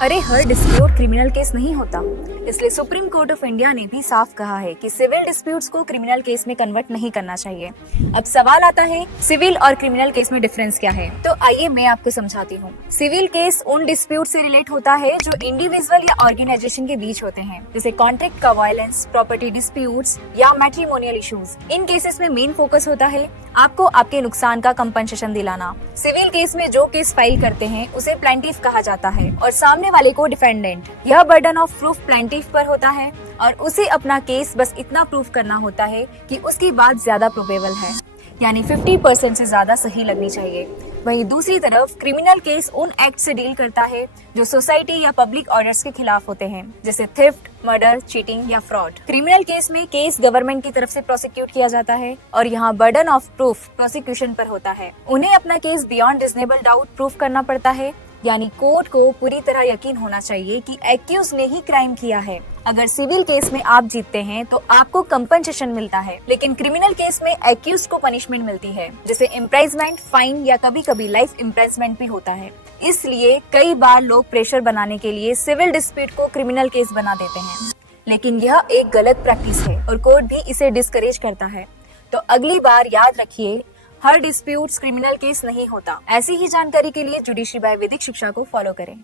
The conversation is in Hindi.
अरे हर डिस्प्यूट क्रिमिनल केस नहीं होता, इसलिए सुप्रीम कोर्ट ऑफ इंडिया ने भी साफ कहा है कि सिविल डिस्प्यूट्स को क्रिमिनल केस में कन्वर्ट नहीं करना चाहिए। अब सवाल आता है, सिविल और क्रिमिनल केस में डिफरेंस क्या है? तो आइए मैं आपको समझाती हूँ। सिविल केस उन डिस्प्यूट से रिलेट होता है जो इंडिविजुअल या ऑर्गेनाइजेशन के बीच होते हैं, जैसे कॉन्ट्रैक्ट का वायलेंस, प्रॉपर्टी डिस्प्यूट्स या मैट्रिमोनियल इश्यूज। इन केसेस में मेन फोकस होता है आपको आपके नुकसान का कंपनसेशन दिलाना। सिविल केस में जो केस फाइल करते हैं उसे प्लेंटिफ कहा जाता है और सामने वाले को डिफेंडेंट। यह बर्डन ऑफ प्रूफ प्लेंटिफ पर होता है और उसे अपना केस बस इतना प्रूफ करना होता है कि उसकी बात ज्यादा प्रोबेबल है, यानी 50% से ज्यादा सही लगनी चाहिए। वहीं दूसरी तरफ क्रिमिनल केस उन एक्ट से डील करता है जो सोसाइटी या पब्लिक ऑर्डर्स के खिलाफ होते हैं, जैसे थेफ्ट, मर्डर, चीटिंग या फ्रॉड। क्रिमिनल केस में केस गवर्नमेंट की तरफ से प्रोसिक्यूट किया जाता है और यहाँ बर्डन ऑफ प्रूफ प्रोसिक्यूशन पर होता है। उन्हें अपना case beyond reasonable doubt proof करना पड़ता है, यानी कोर्ट को पूरी तरह यकीन होना चाहिए कि एक्यूज ने ही क्राइम किया है। अगर सिविल केस में आप जीतते हैं तो आपको कंपनसेशन मिलता है, लेकिन क्रिमिनल केस में एक्यूज को पनिशमेंट मिलती है, जैसे इम्प्राइजमेंट, फाइन या कभी कभी लाइफ इम्प्राइजमेंट भी होता है। इसलिए कई बार लोग प्रेशर बनाने के लिए सिविल डिस्प्यूट को क्रिमिनल केस बना देते हैं, लेकिन यह एक गलत प्रैक्टिस है और कोर्ट भी इसे डिस्करेज करता है। तो अगली बार याद रखिए, हर डिस्प्यूट्स क्रिमिनल केस नहीं होता। ऐसी ही जानकारी के लिए जुडिशरी बाय वैदिक शिक्षा को फॉलो करें।